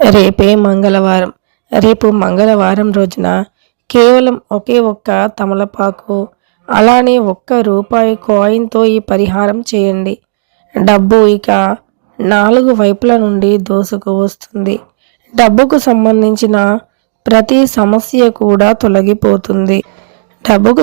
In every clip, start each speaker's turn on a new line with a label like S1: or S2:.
S1: రేపే మంగళవారం. రేపు మంగళవారం రోజున కేవలం ఒకే ఒక్క తమలపాకు అలానే ఒక్క రూపాయి కాయిన్తో ఈ పరిహారం చేయండి. డబ్బు ఇక నాలుగు వైపుల నుండి దోసుకు వస్తుంది. డబ్బుకు సంబంధించిన ప్రతి సమస్య కూడా తొలగిపోతుంది. డబ్బుకు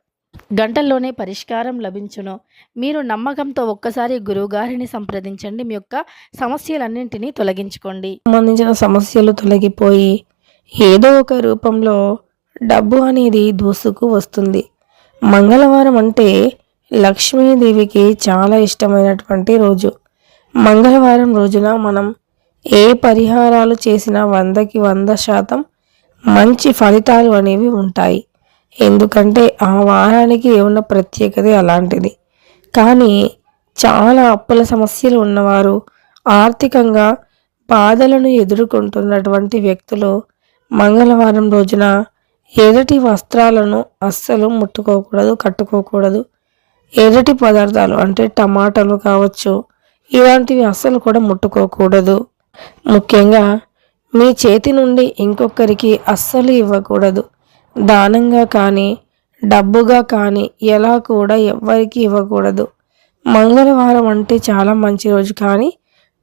S2: గంటల్లోనే పరిష్కారం లభించును. మీరు నమ్మకంతో ఒక్కసారి గురువుగారిని సంప్రదించండి. మీ యొక్క సమస్యలన్నింటినీ తొలగించుకోండి.
S1: సంబంధించిన సమస్యలు తొలగిపోయి ఏదో ఒక రూపంలో డబ్బు అనేది దూసుకు వస్తుంది. మంగళవారం అంటే లక్ష్మీదేవికి చాలా ఇష్టమైనటువంటి రోజు. మంగళవారం రోజున మనం ఏ పరిహారాలు చేసినా వందకి వంద శాతం మంచి ఫలితాలు అనేవి ఉంటాయి. ఎందుకంటే ఆ వారానికి ఏమన్నా ప్రత్యేకత అలాంటిది. కానీ చాలా అప్పుల సమస్యలు ఉన్నవారు ఆర్థికంగా బాధలను ఎదుర్కొంటున్నటువంటి వ్యక్తులు మంగళవారం రోజున ఎదటి వస్త్రాలను అస్సలు ముట్టుకోకూడదు కట్టుకోకూడదు. ఎదటి పదార్థాలు అంటే టమాటాలు కావచ్చు ఇలాంటివి అస్సలు కూడా ముట్టుకోకూడదు. ముఖ్యంగా మీ చేతి నుండి ఇంకొకరికి అస్సలు ఇవ్వకూడదు. దానంగా కానీ డబ్బుగా కానీ ఎలా కూడా ఎవ్వరికి ఇవ్వకూడదు. మంగళవారం అంటే చాలా మంచి రోజు కానీ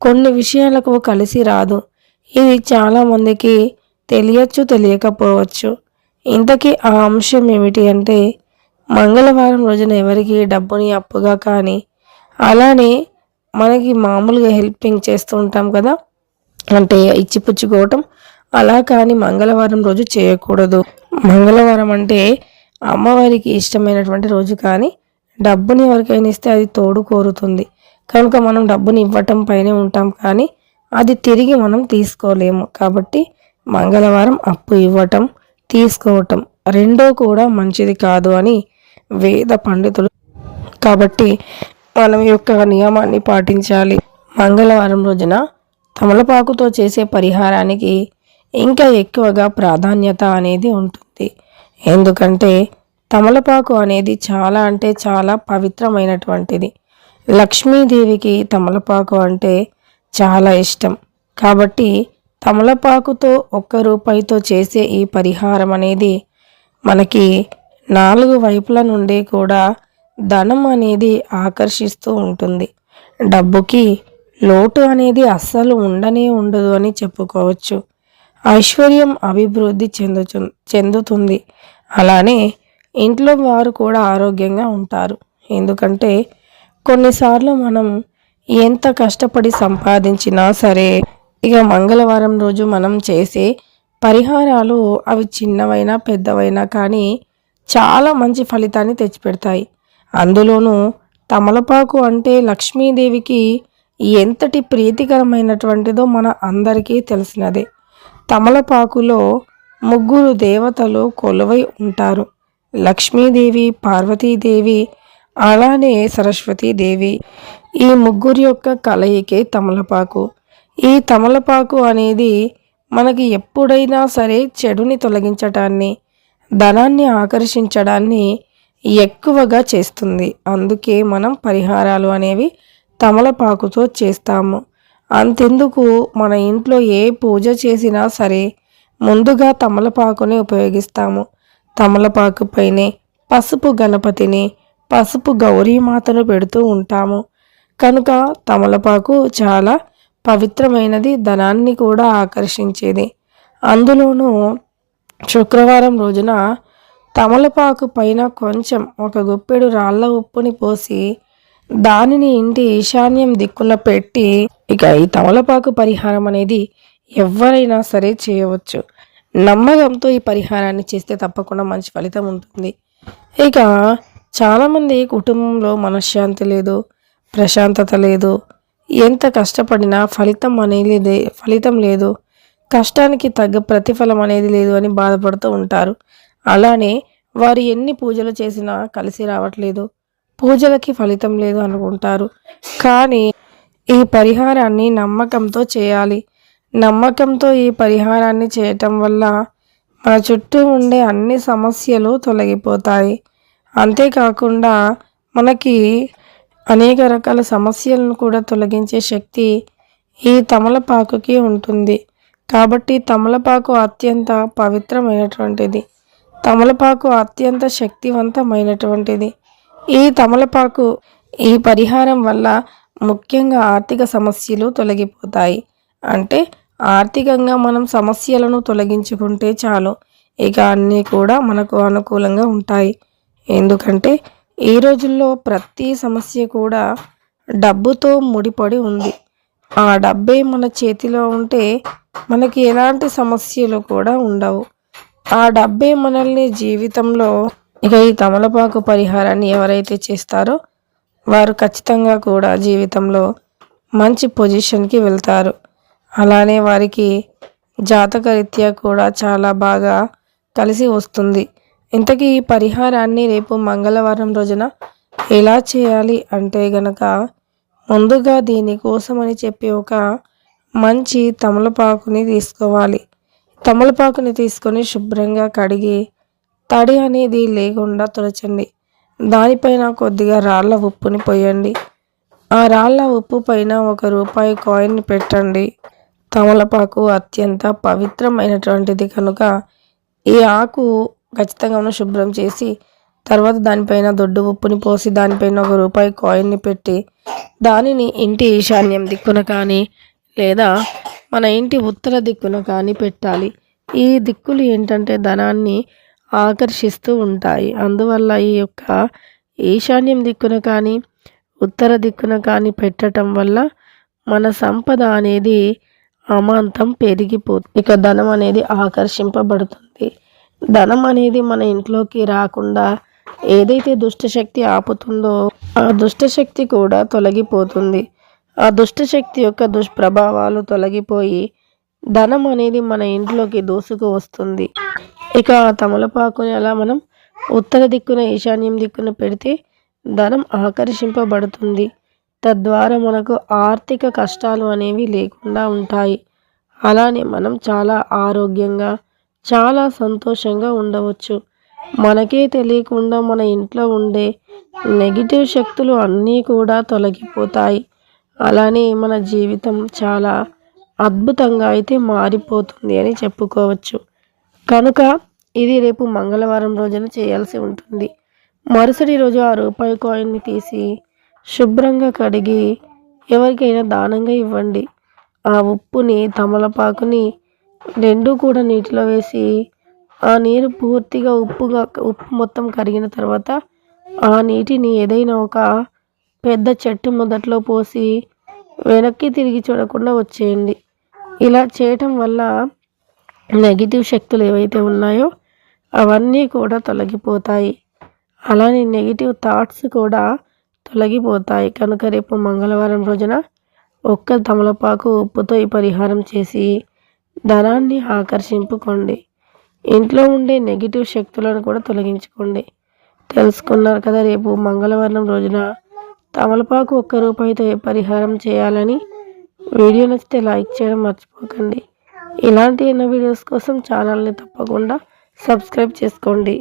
S1: కొన్ని విషయాలకు కలిసి రాదు. ఇది చాలామందికి తెలియచ్చు తెలియకపోవచ్చు. ఇంతకీ ఆ అంశం ఏమిటి అంటే మంగళవారం రోజున ఎవరికి డబ్బుని అప్పుగా కానీ అలానే మనకి మామూలుగా హెల్పింగ్ చేస్తూ ఉంటాం కదా. అంటే ఇచ్చిపుచ్చుకోవటం అలా కానీ మంగళవారం రోజు చేయకూడదు. మంగళవారం అంటే అమ్మవారికి ఇష్టమైనటువంటి రోజు కానీ డబ్బుని ఎవరికైనా ఇస్తే అది తోడు కోరుతుంది. కనుక మనం డబ్బుని ఇవ్వటం పైనే ఉంటాం కానీ అది తిరిగి మనం తీసుకోలేము. కాబట్టి మంగళవారం అప్పు ఇవ్వటం తీసుకోవటం రెండో కూడా మంచిది కాదు అని వేద పండితులు కాబట్టి మనం ఈ యొక్క నియమాన్ని పాటించాలి. మంగళవారం రోజున తమలపాకుతో చేసే పరిహారానికి ఇంకా ఎక్కువగా ప్రాధాన్యత అనేది ఉంటుంది. ఎందుకంటే తమలపాకు అనేది చాలా అంటే చాలా పవిత్రమైనటువంటిది. లక్ష్మీదేవికి తమలపాకు అంటే చాలా ఇష్టం. కాబట్టి తమలపాకుతో ఒక్క రూపాయితో చేసే ఈ పరిహారం అనేది మనకి నాలుగు వైపుల నుండి కూడా ధనం అనేది ఆకర్షిస్తూ ఉంటుంది. డబ్బుకి లోటు అనేది అస్సలు ఉండనే ఉండదు అని చెప్పుకోవచ్చు. ఐశ్వర్యం అభివృద్ధి చెందుచు చెందుతుంది. అలానే ఇంట్లో వారు కూడా ఆరోగ్యంగా ఉంటారు. ఎందుకంటే కొన్నిసార్లు మనం ఎంత కష్టపడి సంపాదించినా సరే ఇక మంగళవారం రోజు మనం చేసే పరిహారాలు అవి చిన్నవైనా పెద్దవైనా కానీ చాలా మంచి ఫలితాన్ని తెచ్చిపెడతాయి. అందులోనూ తమలపాకు అంటే లక్ష్మీదేవికి ఎంతటి ప్రీతికరమైనటువంటిదో మన అందరికీ తెలిసినదే. తమలపాకులో ముగ్గురు దేవతలు కొలువై ఉంటారు. లక్ష్మీదేవి పార్వతీదేవి అలానే సరస్వతీదేవి. ఈ ముగ్గురు యొక్క కలయికే తమలపాకు. ఈ తమలపాకు అనేది మనకి ఎప్పుడైనా సరే చెడుని తొలగించటాన్ని ధనాన్ని ఆకర్షించడాన్ని ఎక్కువగా చేస్తుంది. అందుకే మనం పరిహారాలు అనేవి తమలపాకుతో చేస్తాము. అంతెందుకు మన ఇంట్లో ఏ పూజ చేసినా సరే ముందుగా తమలపాకుని ఉపయోగిస్తాము. తమలపాకు పైనే పసుపు గణపతిని పసుపు గౌరీమాతను పెడుతూ ఉంటాము. కనుక తమలపాకు చాలా పవిత్రమైనది ధనాన్ని కూడా ఆకర్షించేది. అందులోనూ శుక్రవారం రోజున తమలపాకు పైన కొంచెం ఒక గుప్పెడు రాళ్ళ ఉప్పుని పోసి దానిని ఇంటి ఈశాన్యం దిక్కున పెట్టి ఇక ఈ తమలపాకు పరిహారం అనేది ఎవరైనా సరే చేయవచ్చు. నమ్మకంతో ఈ పరిహారాన్ని చేస్తే తప్పకుండా మంచి ఫలితం ఉంటుంది. ఇక చాలామంది కుటుంబంలో మనశ్శాంతి లేదు ప్రశాంతత లేదు ఎంత కష్టపడినా ఫలితం అనేది ఫలితం లేదు కష్టానికి తగ్గ ప్రతిఫలం అనేది లేదు అని బాధపడుతూ ఉంటారు. అలానే వారు ఎన్ని పూజలు చేసినా కలిసి రావట్లేదు పూజలకి ఫలితం లేదు అనుకుంటారు. కానీ ఈ పరిహారాన్ని నమ్మకంతో చేయాలి. నమ్మకంతో ఈ పరిహారాన్ని చేయటం వల్ల మన చుట్టూ ఉండే అన్ని సమస్యలు తొలగిపోతాయి. అంతేకాకుండా మనకి అనేక రకాల సమస్యలను కూడా తొలగించే శక్తి ఈ తమలపాకుకి ఉంటుంది. కాబట్టి తమలపాకు అత్యంత పవిత్రమైనటువంటిది. తమలపాకు అత్యంత శక్తివంతమైనటువంటిది. ఈ తమలపాకు ఈ పరిహారం వల్ల ముఖ్యంగా ఆర్థిక సమస్యలు తొలగిపోతాయి. అంటే ఆర్థికంగా మనం సమస్యలను తొలగించుకుంటే చాలు. ఇక అన్నీ కూడా మనకు అనుకూలంగా ఉంటాయి. ఎందుకంటే ఈ రోజుల్లో ప్రతి సమస్య కూడా డబ్బుతో ముడిపడి ఉంది. ఆ డబ్బే మన చేతిలో ఉంటే మనకి ఎలాంటి సమస్యలు కూడా ఉండవు. ఆ డబ్బే మనల్ని జీవితంలో ఇక ఈ తమలపాకు పరిహారాన్ని ఎవరైతే చేస్తారో వారు ఖచ్చితంగా కూడా జీవితంలో మంచి పొజిషన్కి వెళ్తారు. అలానే వారికి జాతకరీత్యా కూడా చాలా బాగా కలిసి వస్తుంది. ఇంతకీ ఈ పరిహారాన్ని రేపు మంగళవారం రోజున ఎలా చేయాలి అంటే గనక ముందుగా దీనికోసమని చెప్పి ఒక మంచి తమలపాకుని తీసుకోవాలి. తమలపాకుని తీసుకొని శుభ్రంగా కడిగి తడి అనేది లేకుండా తుడచండి. దానిపైన కొద్దిగా రాళ్ళ ఉప్పుని పోయండి. ఆ రాళ్ళ ఉప్పు పైన ఒక రూపాయి కాయిన్ పెట్టండి. తమలపాకు అత్యంత పవిత్రమైనటువంటిది కనుక ఈ ఆకు ఖచ్చితంగా శుభ్రం చేసి తర్వాత దానిపైన దొడ్డు ఉప్పుని పోసి దానిపైన ఒక రూపాయి కాయిన్ని పెట్టి దానిని ఇంటి ఈశాన్యం దిక్కున కానీ లేదా మన ఇంటి ఉత్తర దిక్కున కానీ పెట్టాలి. ఈ దిక్కులు ఏంటంటే ధనాన్ని ఆకర్షిస్తూ ఉంటాయి. అందువల్ల ఈ యొక్క ఈశాన్యం దిక్కున కానీ ఉత్తర దిక్కున కానీ పెట్టడం వల్ల మన సంపద అనేది అమాంతం పెరిగిపోతుంది. ఇక ధనం అనేది ఆకర్షింపబడుతుంది. ధనం అనేది మన ఇంట్లోకి రాకుండా ఏదైతే దుష్టశక్తి ఆపుతుందో ఆ దుష్టశక్తి కూడా తొలగిపోతుంది. ఆ దుష్టశక్తి యొక్క దుష్ప్రభావాలు తొలగిపోయి ధనం అనేది మన ఇంట్లోకి దూసుకు వస్తుంది ఇక ఆ తమలపాకుని అలా మనం ఉత్తర దిక్కున ఈశాన్యం దిక్కున పెడితే ధనం ఆకర్షింపబడుతుంది. తద్వారా మనకు ఆర్థిక కష్టాలు అనేవి లేకుండా ఉంటాయి. అలానే మనం చాలా ఆరోగ్యంగా చాలా సంతోషంగా ఉండవచ్చు. మనకే తెలియకుండా మన ఇంట్లో ఉండే నెగిటివ్ శక్తులు అన్నీ కూడా తొలగిపోతాయి. అలానే మన జీవితం చాలా అద్భుతంగా అయితే మారిపోతుంది అని చెప్పుకోవచ్చు. కనుక ఇది రేపు మంగళవారం రోజున చేయాల్సి ఉంటుంది. మరుసటి రోజు ఆ రూపాయి కాయిన్ని తీసి శుభ్రంగా కడిగి ఎవరికైనా దానంగా ఇవ్వండి. ఆ ఉప్పుని తమలపాకుని రెండు కూడా నీటిలో వేసి ఆ నీరు పూర్తిగా ఉప్పుగా ఉప్పు మొత్తం కరిగిన తర్వాత ఆ నీటిని ఏదైనా ఒక పెద్ద చెట్టు మొదట్లో పోసి వెనక్కి తిరిగి చూడకుండా వచ్చేయండి. ఇలా చేయటం వల్ల నెగిటివ్ శక్తులు ఏవైతే ఉన్నాయో అవన్నీ కూడా తొలగిపోతాయి. అలానే నెగిటివ్ థాట్స్ కూడా తొలగిపోతాయి. కనుక రేపు మంగళవారం రోజున ఒక్క తమలపాకు ఉప్పుతో ఈ పరిహారం చేసి ధనాన్ని ఆకర్షింపుకోండి. ఇంట్లో ఉండే నెగిటివ్ శక్తులను కూడా తొలగించుకోండి. తెలుసుకున్నారు కదా రేపు మంగళవారం రోజున తమలపాకు ఒక్క రూపాయితో ఏ పరిహారం చేయాలని. వీడియో నచ్చితే లైక్ చేయడం మర్చిపోకండి. ఇలాంటి ఎన్నో వీడియోస్ కోసం ఛానల్ని తప్పకుండా సబ్స్క్రైబ్ చేసుకోండి.